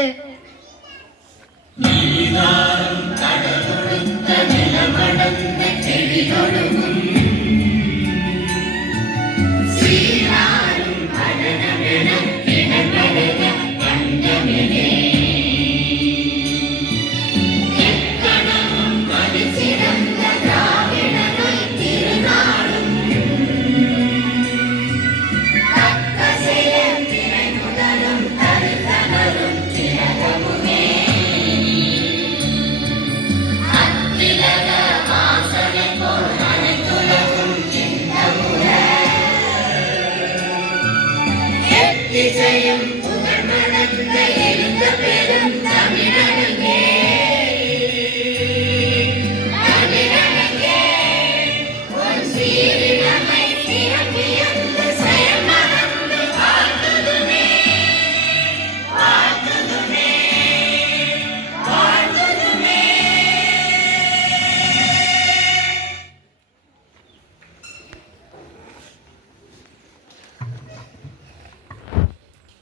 பாட்டு.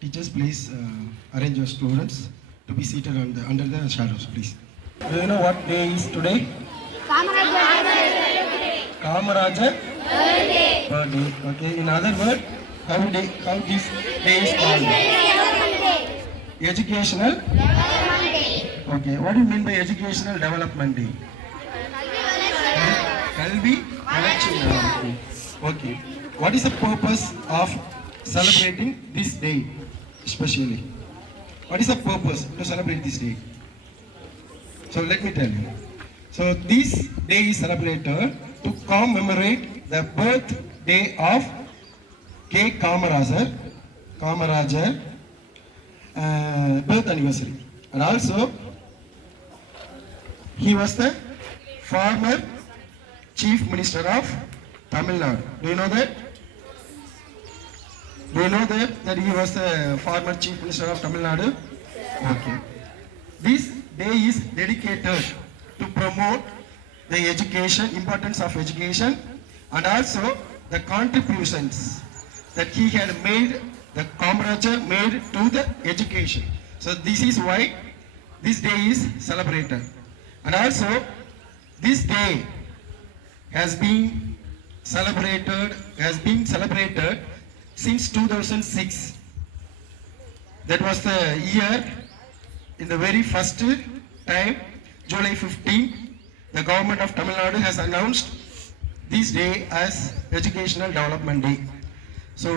Teachers, please arrange your students to be seated under the shadows, please. Do you know what day is today? Kamarajar birthday. Okay. In other words, how this day is called? Educational. Okay. What do you mean by educational development day? Kalvi Valachi Day. Okay. What is the purpose of celebrating this day, especially? What is the purpose to celebrate this day? So let me tell you. So this day is celebrated to commemorate the birthday of K. Kamarajar birth anniversary. And also, he was the former Chief Minister of Tamil Nadu. Do you know that? Do you know that he was the former Chief Minister of Tamil Nadu? Okay. This day is dedicated to promote the importance of education, and also the contributions that he had made, the Kamarajar made to the education. So this is why this day is celebrated. And also, this day has been celebrated since 2006. That was the year, in the very first time, July 15, the government of Tamil Nadu has announced this day as Educational Development Day. So,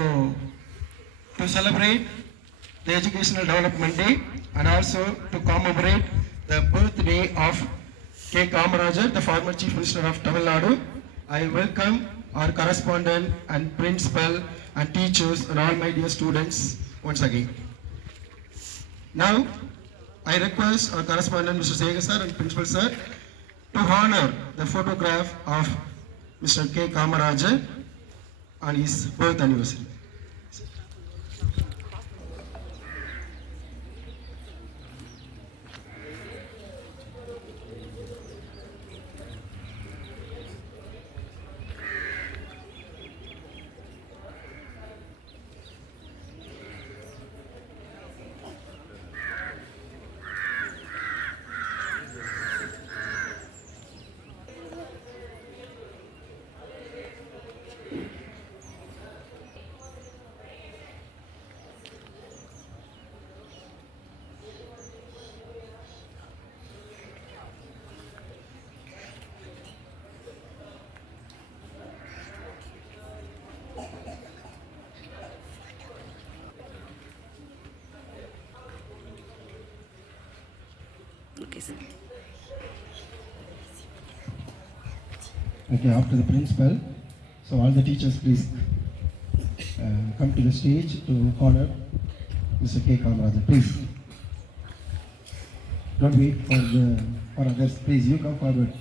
to celebrate the Educational Development Day and also to commemorate the birthday of K. Kamarajar, the former Chief Minister of Tamil Nadu, I welcome our correspondent and principal and teachers and all my dear students once again. Now, I request our correspondent Mr. Segar sir and principal sir to honor the photograph of Mr. K. Kamarajar on his birth anniversary. Okay, after the principal, so all the teachers please come to the stage to honor Mr. K. Kamarajar. Please. Don't wait for others. Please, you come forward.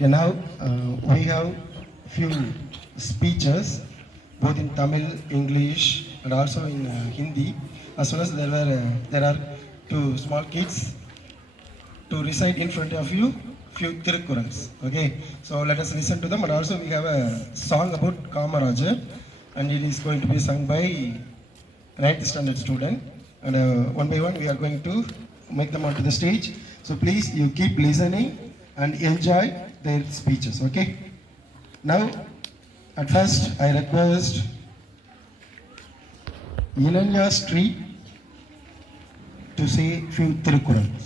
Okay, now we have few speeches, both in Tamil, English, and also in Hindi. As well as there are two small kids to recite in front of you few Tirukkurals. Okay, so let us listen to them. And also we have a song about Kamaraja, and it is going to be sung by 9th standard student. And one by one we are going to make them onto the stage. So please you keep listening and enjoy their speeches. Okay. Now, at first I request Ilanya Street to say few Tirukkurals.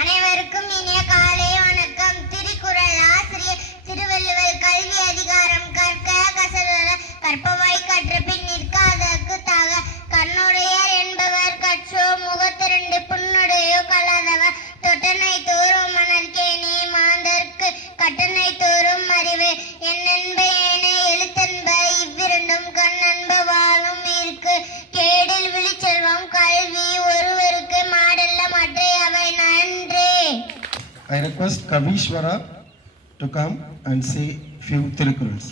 அனைவருக்கும் இனிய காலை வணக்கம். திருக்குறள் ஆசிரியர் திருவள்ளுவர். கல்வி அதிகாரம் கற்க கசடற கற்பவாய் கற்ற பின் நிற்காதற்கு தாக. கண்ணுடையார் என்பவர் கற்றோ முகத்திரண்டு புண்ணுடையோ கல்லாதவர் தொட்டனை தோறும் மணற்கேணி மாந்தர்க்கு கட்டணை தோறும் அறிவு. என்னென்ப ஏனை எழுத்தன்ப இவ்விரண்டும் கண்ணன்ப வாழும் இருக்கு. கேடில் விழிச்செல்வம் கல்வி ஒருவருக்கு மாடல்ல மற்ற அவை நன்றே. I request Kavishwara to come and say few Tirukkurals.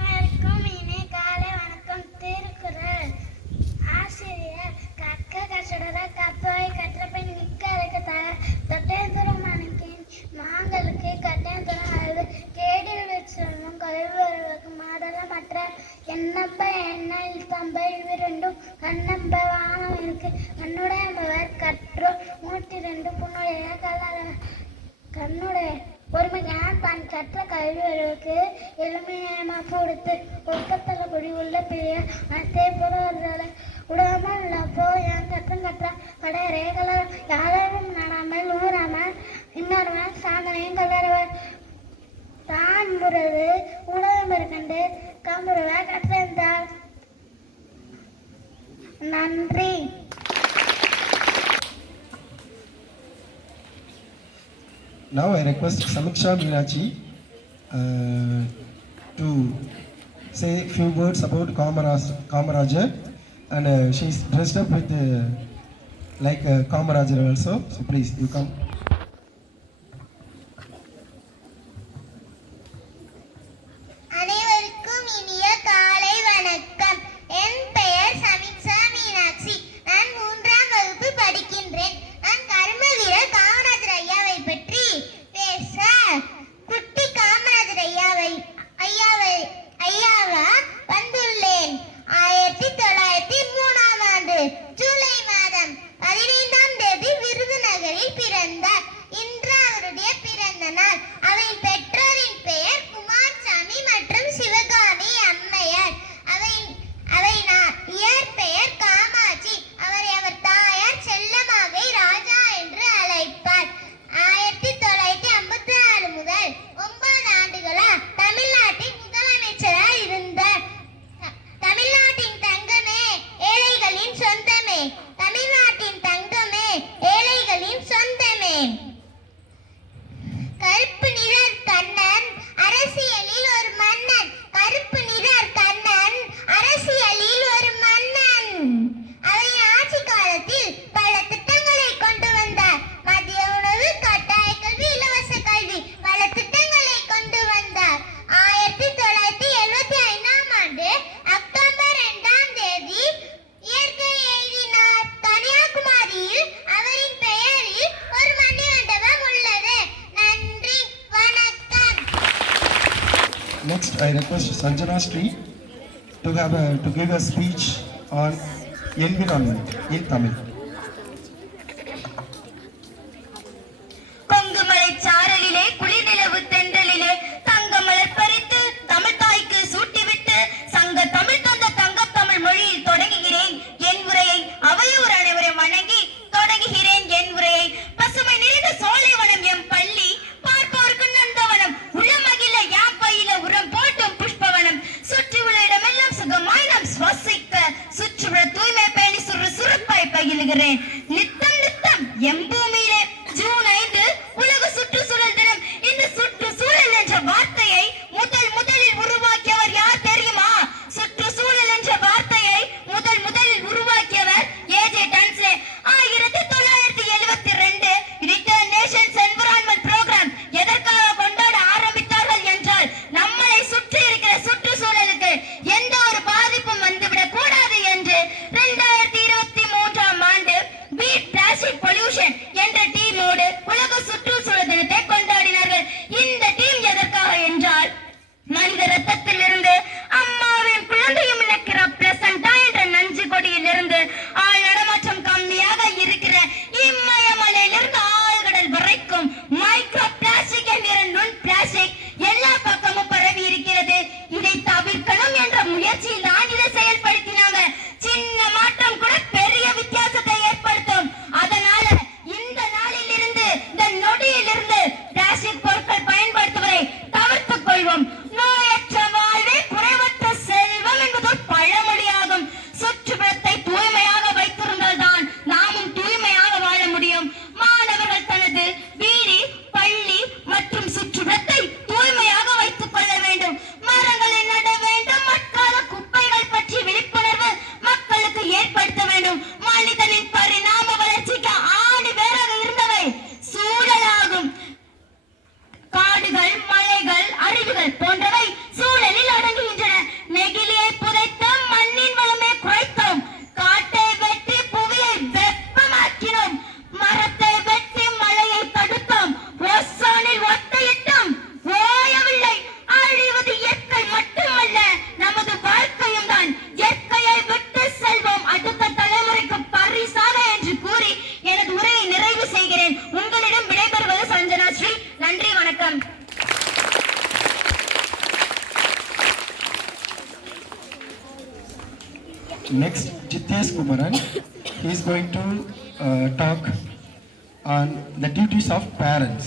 அனைவருக்கும் இனிய காலை வணக்கம். திருக்குறள் ஆசிரியர் கற்க கசடற கற்பவாய் கற்ற பின் நிற்காதற்கு தாக. தொட்டேந்துரம் மணக்கேணி மாங்களுக்கு கட்டேந்துரம் அறிவு. கேடில் விழிச்செல்வம் கல்வி ஒருவருக்கு மாடல்ல மற்ற என்னப்ப என்ன இழுத்தம்ப இவ்விரண்டும் கண்ணம்ப வானம் இருக்கு. கண்ணுடையவர் கற்றோ மூட்டிரண்டு புண்ணுடைய கண்ணுடைய பொறுமையான தான் கற்ற கல்வி ஒருவருக்கு எளிமையமா கொடுத்து ஒக்கத்தில் குடி உள்ள பெரிய அதே போல வருதலை உடமல் போ என் கற்றம் கற்ற கடையரே கலர் யாரும் நடாமல் ஊறாமல் இன்னொருவன் சாதனையும் கலரவர் தான் முறது உலகம் இருக்கண்டு கம்புருவ கற்றந்தாள். நன்றி. Now I request Samiksha Meenachi to say a few words about Kamarajar, and she's dressed up with like Kamarajar also. So please, you come. அனைவருக்கும் இனிய காலை வணக்கம். என் பெயர் சமிக்ஷா மீனாட்சி. நான் 3ஆம் வகுப்பு படிக்கின்றேன். நான் கர்ம வீரர் காமராஜர் ஐயாவை பற்றி பேச குட்டி காமராஜர் ஐயாவா வந்துள்ளேன். 1903ஆம் ஆண்டு ஜூலை மாதம் 15ஆம் தேதி விருதுநகரில் பிறந்தார். இன்று அவருடைய பிறந்த நாள். அவரின் பெற்றோரின் பெயர் குமாரசாமி மற்றும் சிவகாமி அம்மையார். இயற்பெயர் காமாட்சி. அவர் தாயார் செல்லமாகை ராஜா என்று அழைப்பார். 1954 முதல் 9 ஆண்டுகளா தமிழ்நாட்டின் முதலமைச்சராக இருந்தார். தமிழ்நாட்டின் தங்கமே ஏழைகளின் சொந்தமே, தமிழ்நாட்டின் தங்கமே ஏழைகளின் சொந்தமே. கருப்பு நிறர் கண்ணன் அரசியலில் ஒரு மன்னன். கருப்பு நிறர் கண்ணன் அரசியலில் ஒரு மன்னன். அவரின் ஆட்சி காலத்தில் பல திட்டங்களை கொண்டு வந்தார். மதிய உணவு, கட்டாய கல்வி, இலவச கல்வி, பல திட்டங்களை கொண்டு வந்தார். 1975ஆம் ஆண்டு அக்டோபர் 2ஆம் தேதி இயற்கை எழுதினார். கன்னியாகுமரியில் அவரின் பெயரில் ஒரு மணிமண்டபம் உள்ளது. நன்றி, வணக்கம். Next, I request Sanjana Sri to give a speech on environment in Tamil. கொங்குமலை சாரலிலே குளிர்நிலவு தென்றலிலே Thangamalar பறித்து தமிழ் தாய்க்கு சூட்டிவிட்டு சங்க தமிழ் தந்த தங்கத் தமிழ் மொழியில் தொடங்குகிறேன் என் உரையை. அவையோர் அனைவரும் வணங்கி தொடங்குகிறேன் என் உரையை. பசுமை நிறைந்த சோலைவனம் எம் பள்ளி, பார்ப்போருக்கு நந்தவனம், உளமகில யாம் பையில உரம் போட்டும் புஷ்பவனம், சுற்றி உள்ள இடமெல்லாம் சுகமாய் நாம் சுவாசிக்க சுற்றுப்புற தூய்மை பேணி சுறுசுறுப்பாய் பயிலுகிறேன். நித்தம் நித்தம் எம் பூமியிலே ஜூன் 5 உலக சுற்றுச்சூழல் தினம். இந்த சுற்றுச்சூழல் என்ற வார்த்தையை முதலில் உருவாக்கியவர் யார் தெரியுமா? சுற்றுச்சூழல் என்ற வார்த்தையை முதலில் உருவாக்கியவர் A J Tansley. 1972 United Nations Environment Programme எதற்காக கொண்டாட ஆரம்பித்தார்கள் என்றால், நம்மளை சுற்றி இருக்கிற சுற்றுச்சூழலுக்கு எந்த ஒரு பாதிப்பும் வந்துவிடக் கூடாது என்று 2023ஆம் ஆண்டு பீட் பிளாஸ்டிக் பொல்யூஷன் என்ற டீமோடு உலக சுற்றுச்சூழல் தினத்தை கொண்டாடினார்கள். இந்த டீம் எதற்காக என்றால், மனித ரத்தத்திலிருந்து அம்மாவின் குழந்தையும் இழக்கிற பிளசண்டா என்ற நஞ்சு கொடியிலிருந்து ஆள் நடமாற்றம் கம்மியாக இருக்கிற இமயமலையிலிருந்து ஆழ்கடல் வரைக்கும் மைக்ரோ பிளாஸ்டிக் என்கிற நுண் பிளாஸ்டிக் எல்லா பக்கமும் பரவி இருக்கிறது. இதை தவிர்க்கணும் என்ற முயற்சியில் தான் இதை செயல்படுத்தினாங்க. சின்ன மாற்றம் கூட பெரிய வித்தியாசத்தை ஏற்படுத்தும். அதனால இந்த நாளிலிருந்து, இந்த நொடியிலிருந்து பிளாஸ்டிக் பொருட்கள் பயன்படுத்துவதை தவிர்த்துக் கொள்வோம். நோயற்ற வாழ்வே குறைவற்ற செல்வம் என்பது ஒரு பழமொழியாகும். சுற்றுப்புறத்தை தூய்மையாக வைத்திருந்தால் தான் நாமும் தூய்மையாக வாழ முடியும். மாணவர்கள் தனது வீடு, பள்ளி மற்றும் சுற்றுப்புறத்தை தூய்மையாக வைத்துக் கொள்ள வேண்டும். மரங்களை நட வேண்டும். மட்காத குப்பைகள் பற்றி விழிப்புணர்வு மக்களுக்கு ஏற்படுத்த வேண்டும். மனிதனின் பரிணாம வளர்ச்சிக்கு ஆணி வேராக இருந்தவை சூழலாகும். காடுகள், மலைகள், அருவிகள் போன்றவை சூழலில் அடங்குகின்றன. நெகிழியை புதைத்து மண்ணின் வளமை குறைத்தோம். காட்டை வெட்டி புவியை வெப்பமாக்கினோம். மரத்தை வெட்டி மழையை தடுத்தோம். ஓசோனில் ஒட்டையிட்டோம். ஓயவில்லை. அழிவது இயற்கை மட்டுமல்ல, நமது வாழ்க்கையும் தான். இயற்கையை விட்டு செல்வோம் அடுத்த தலைமுறைக்கு பரிசாக என்று கூறி எனது உரையை நிறைவு செய்கிறேன். உங்களிடம் விடைபெறுவது சஞ்சனா ஸ்ரீ. நன்றி, வணக்கம். Next, Jitesh Kumaran. He is going to talk on the duties of parents.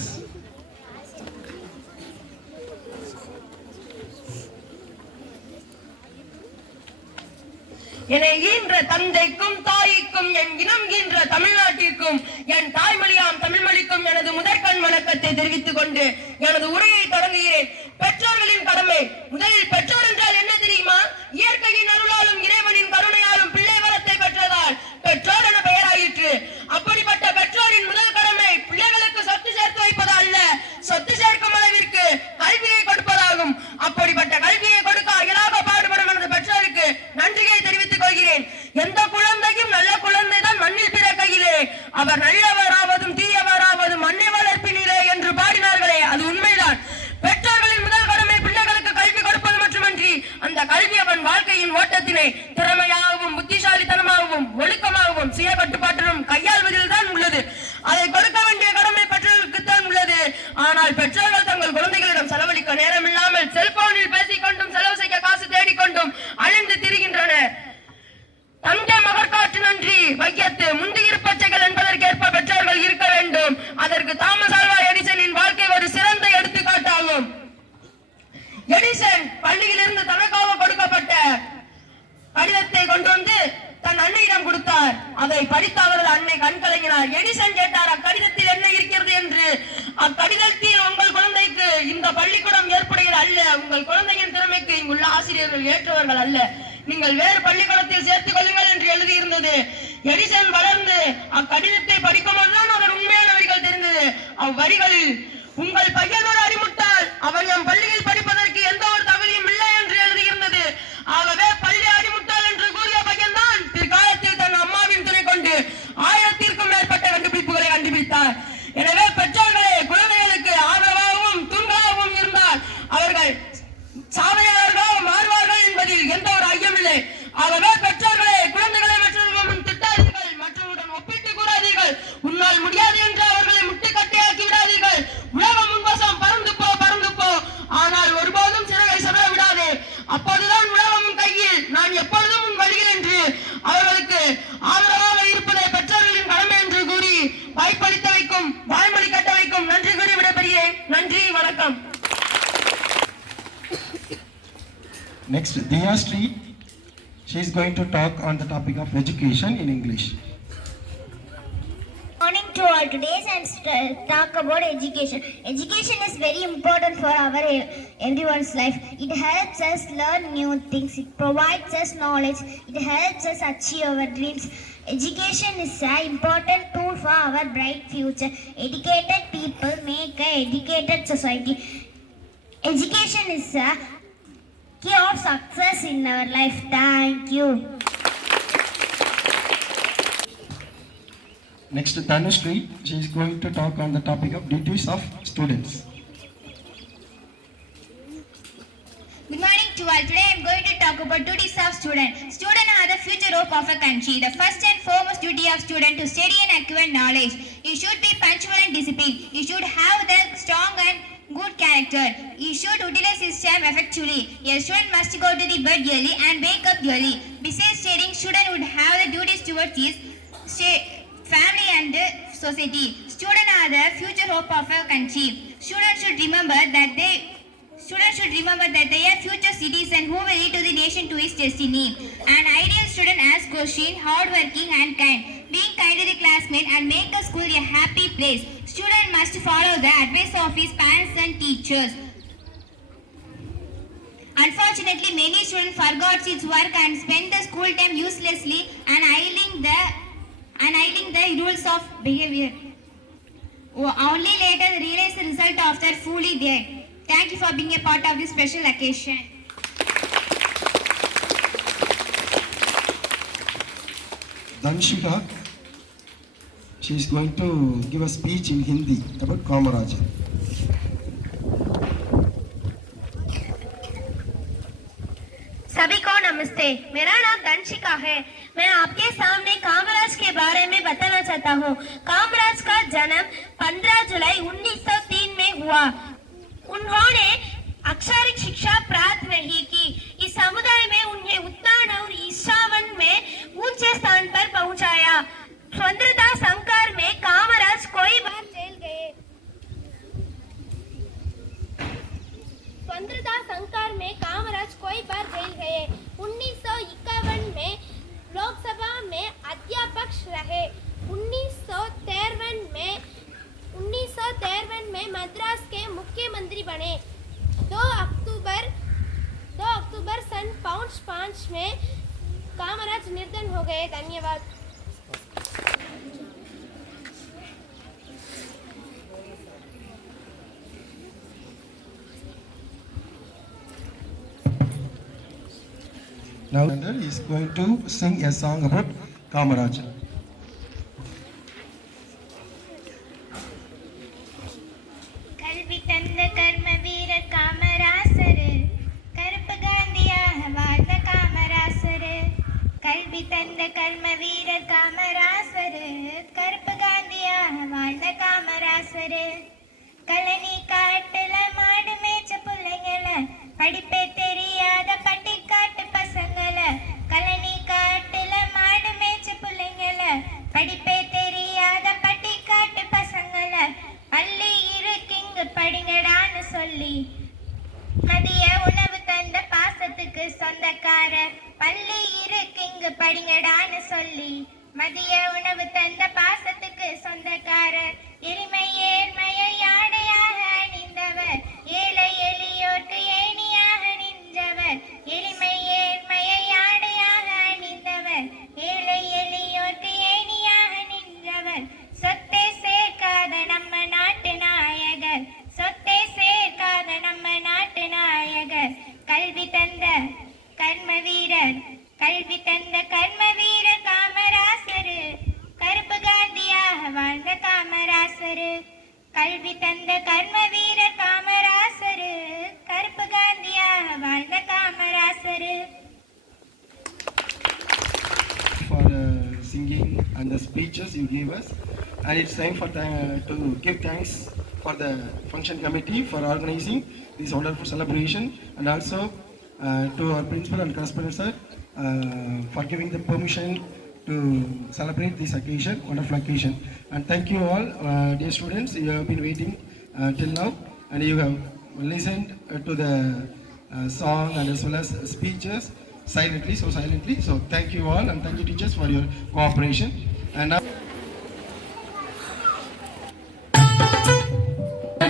என்னை ஈன்ற தந்தைக்கும் தாய்க்கும் என் இனம் ஈன்ற தமிழ்நாட்டிற்கும் என் தாய்மொழியாம் தமிழ்மொழிக்கும் எனது முதற்கண் வணக்கத்தை தெரிவித்துக் கொண்டு எனது உரையை தொடங்குகிறேன். பெற்றோர்களின் கடமை. முதலில் பெற்றோர் என்றால் என்ன தெரியுமா? இயற்கையின் அருளாலும் இறைவனின் கருணையாலும் பிள்ளை வரத்தை பெற்றதால் பெற்றோர் என பெயராயிற்று. அப்படிப்பட்ட பெற்றோரின் முதல் கடமை பிள்ளைகளுக்கு சொத்து சேர்த்து வைப்பது அல்ல, சொத்து சேர்க்கும் அளவிற்கு கல்வியை கொடுப்பதாகும். அப்படிப்பட்ட கல்வியை கொடுக்க அயலாக பாடுபடும் எனது பெற்றோருக்கு நன்றியை தெரிவித்துக் கொள்கிறேன். எந்த குழந்தையும் நல்ல குழந்தைதான் மண்ணில் பிறக்கையிலே, அவர் நல்லவராவதும் தீயவராவதும் மண்ணை வளர்ப்பினிலே என்று பாடினார்களே, அது உண்மைதான். பெற்றோர்களின் முதல் கடமை பிள்ளைகளுக்கு கல்வி கொடுப்பது மட்டுமன்றி அந்த கல்வி அவன் வாழ்க்கையின் ஓட்டத்தினை திறமையாகவும் புத்திசாலித்தனமாகவும் ஒழுக்கமாகவும் சுய கட்டுப்பாட்டிலும் கையாள்வதில் தான் உள்ளது. அதை கொடுக்க வேண்டிய கடமை பெற்றோர்களுக்குத்தான் உள்ளது. ஆனால் பெற்றோர்கள் தங்கள் குழந்தைகளிடம் செலவழிக்க நேரமில்லாமல் செல்போனில் பேசிக்கொண்டும் செலவு செய்ய காசு தேடிக்கொண்டும் அழிந்து திரிகின்றனர். தந்தை மகற்காற்று நன்றி வையத்து முந்தியிருப்ப பச்சைகள் என்பதற்கேற்ப பெற்றோர்கள் இருக்க வேண்டும். அதற்கு தாமஸ் ஆல்வா எடிசனின் வாழ்க்கை ஒரு சிறந்த எடுத்துக்காட்டாகும். எடிசன் பள்ளியிலிருந்து தனக்காக கொடுக்கப்பட்ட கடிதத்தை கொண்டு வந்து தன் அன்னையிடம் கொடுத்தார். அதை படித்த அவரது அன்னை கண் கலங்கினார். எடிசன் கேட்டார், அக்கடிதத்தில் என்ன இருக்கிறது என்று. அக்கடிதத்தில் உங்கள் குழந்தைக்கு இந்த பள்ளிக்கூடம் ஏற்புடையது அல்ல, உங்கள் குழந்தையின் திறமைக்கு இங்குள்ள ஆசிரியர்கள் ஏற்றவர்கள் அல்ல, நீங்கள் வேறு பள்ளிக்கூடத்தில் சேர்த்துக் கொள்ளுங்கள் என்று எழுதியிருந்தது. எடிசன் வளர்ந்து அக்கடிதத்தை படிக்கும் போதுதான் அதன் உண்மையான வரிகள் தெரிந்தது. அவ்வரிகளில் உங்கள் பையன் ஒரு அறிமுட்டால், அவன் நம் பள்ளியில் படிப்பதற்கு எந்த ஒரு தகுதியும் இல்லை என்று எழுதியிருந்தது. ஆகவே பள்ளி அறிமுட்டால் என்று கூறிய பையன் தான் பிற்காலத்தில் தன் அம்மாவின் துணை கொண்டு 1000க்கும் மேற்பட்ட கண்டுபிடிப்புகளை கண்டுபிடித்தார். எனவே பெற்றோர்களே, குழந்தைகளுக்கு ஆதரவாகவும் தூண்களாகவும் இருந்தால் அவர்கள் சாதனையாளர்களாக மாறுவார்கள் என்பதில் எந்த ஒரு ஐயமில்லை. ஆகவே பெற்றோர்களே, குழந்தைகளை மற்றவர்களுடன் திட்டாதீர்கள், மற்றவர்களுடன் ஒப்பிட்டு கூறாதீர்கள், உன்னால் முடியாது என்று அவர்களை முட்டுக்கட்டையாக்கி விடாதீர்கள். உலகம் உன்வசம் பறந்து போ பறந்து போ, ஆனால் ஒருபோதும் சிறகை சதற விடாதே. அப்போதுதான் உலகமும் கையில், நான் எப்பொழுதும் உன் வழியில் என்று அவர்களுக்கு ஆதரவாக இருப்பதை பெற்றோர்களின் கடமை என்று கூறி வாய்ப்பளித்த வைக்கும் வாய்மொழி கட்ட வைக்கும் நன்றி கூறி விடைபெறுகிறேன். நன்றி, வணக்கம். Next, Diya Street. She is going to talk on the topic of education in English. Morning to all. Today I talk about education. Education is very important for our everyone's life. It helps us learn new things. It provides us knowledge. It helps us achieve our dreams. Education is an important tool for our bright future. Educated people make an educated society. Education is a key of success in our life. Thank you. Next, Tanushree. She is going to talk on the topic of duties of students. Good morning to all. Today I am going to talk about duties of student. Students are the future hope of a country. The first and foremost duty of student to study and acquire knowledge. You should be punctual and disciplined. You should have the strong and good character. You should utilize his time effectively. A student must go to the bed early and wake up early. Besides studying, student would have the duties towards his family and the society. Students are the future hope of a country. Students should remember that they are future citizens who will lead to the nation to its destiny. An ideal student asks questions, hardworking and kind, being kind to the classmate and make a school a happy place. Student must follow the advice of his parents and teachers. Unfortunately, many students forgot his work and spent the school time uselessly and idling the rules of behavior. Only later realize the result of their folly there. Thank you for being a part of this special occasion. Danshika. She is going to give a speech in Hindi about Kamarajar. सभी को नमस्ते। मेरा नाम दंशिका है। मैं आपके सामने कामराज के बारे में बताना चाहता हूँ। कामराज का जन्म 15 जुलाई 1903 में हुआ। उन्होंने अक्षरिक शिक्षा प्राप्त नहीं की। इस समुदाय में उन्हें उत्तान और ईशावन में ऊंचे स्थान पर पहुंचाया। स्वतंत्रता संग्राम में कामराज कई बार जेल गए। स्वतंत्रता संग्राम में कामराज कई बार जेल गए। 1951 में प्रधानमंत्री बने। 2 अक्टूबर सन 5 में कामराज निर्धन हो गए। धन्यवाद। Now he is going to sing a song about Kamaraj. கல்வி தந்த கர்ம வீரர் காமராசர், கருப்பு காந்தியாக வாழ்ந்த காமராசர். கல்வி தந்த கர்ம வீரர் காமராசர், கருப்பு காந்தியாக வாழ்ந்த காமராசர். கழனி காட்டுல மாடு மேய்ச்ச பிள்ளைங்கள, படிப்பே தெரியாத பட்டிக்காட்டு பசங்கள. கழனி காட்டுல மாடு மேய்ச்ச பிள்ளைங்கள, படிப்பே தெரியாத பட்டிக்காட்டு பசங்கள. பள்ளி இருக்குங்க படிங்கடான்னு சொல்லி மதிய உணவு தந்த பாசத்துக்கு சொந்தக்கார. பள்ளி இருக்குங்க படிங்கடான்னு சொல்லி மதிய உணவு தந்த பாசத்துக்கு சொந்தக்கார. எளிமை ஏழ்மையை யாடையாக அணிந்தவர், ஏழை எளியோர்க்கு ஏணியாக நின்றவர். எளிமை ஏழ்மையை யாடையாக அணிந்தவர், ஏழை எளியோர்க்கு ஏணியாக நின்றவர். சொத்தை சேர்க்காத நம்ம நாட்டு நாயகர், சொத்தை சேர்க்காத நம்ம நாட்டு நாயகர். கல்வி தந்த கர்ம வீரர், கல்வி தந்த கர்ம வீரர் காமராசர், கருப்பு காந்தியாக வாழ்ந்த காமராசர். கல்வி தந்த கர்ம வீரர் காமராசர், கருப்பு காந்தியாக வாழ்ந்த Kamarajar. For singing and the speeches you gave us, and it's time for to give thanks for the function committee for organizing this wonderful celebration, and also to our principal and correspondent sir for giving the permission to celebrate this occasion, wonderful occasion. And thank you all, dear students. You have been waiting till now, and you have listened to the song and as well as speeches silently. So thank you all, and thank you teachers for your cooperation. And now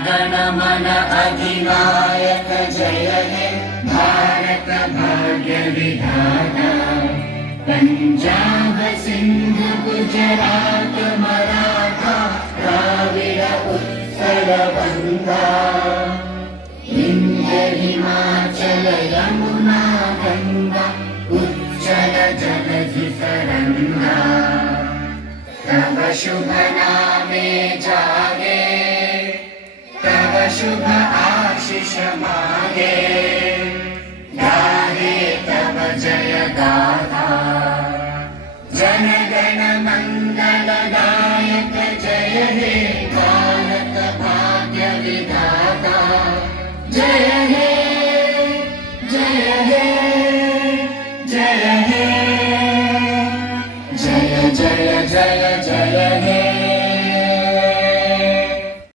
गणमन अधिनायक जय हे भारत भाग्य विधाता। पंजाब सिंध गुजरात मराठा द्राविड़ उत्कल बंगा। विंध्य हिमाचल यमुना गंगा उच्चल जलधि तरंगा। तव शुभ नामे जागे, तव शुभ आशीष मागे। गाहे तव जय गाथा, जन गण मंगलदायक जय हे भारत भाग्य विधाता। जय